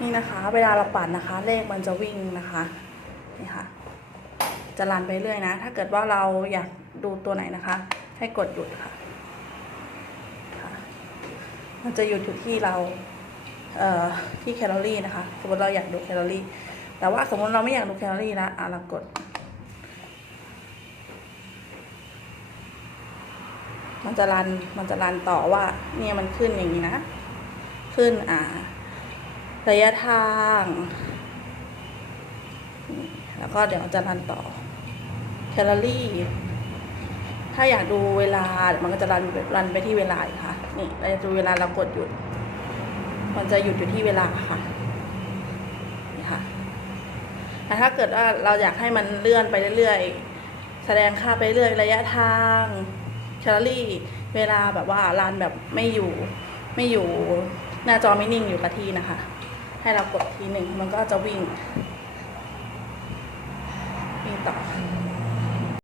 นี่นะคะ เวลาเราปั่นะคะ เลขมันจะวิ่งนะคะนี่ค่ะ จะรันไปเรื่อยนะ ถ้าเกิดว่าเราอยากดูตัวไหนนะคะ ให้กดหยุดค่ะค่ะ มันจะหยุดอยู่ที่เราเอ่อที่แคลอรี่นะคะ สมมติเราอยากดูแคลอรี่ แต่ว่าสมมติเราไม่อยากดูแคลอรี่ละอะเรากดมันจะรัน มันจะรันต่อว่า เนี่ยมันขึ้นอย่างนี้นะ ขึ้น อ่า ระยะทาง แล้วก็เดี๋ยวจะรันต่อแคลอรี่ ถ้าอยากดูเวลา มันก็จะรันรันไปที่เวลาค่ะ นี่เราจะดูเวลาเรากดหยุด มันจะหยุดอยู่ที่เวลาค่ะนี่ค่ะแต่ถ้าเกิดว่าเราอยากให้มันเลื่อนไปเรื่อยๆ แสดงค่าไปเรื่อยระยะทางแคลอรี่ เวลาแบบว่ารันแบบไม่อยู่ไม่อยู่หน้าจอไม่นิ่งอยู่กับที่นะคะ ให้เรากดทีหนึ่งมันก็จะวิ่งวิ่งต่อ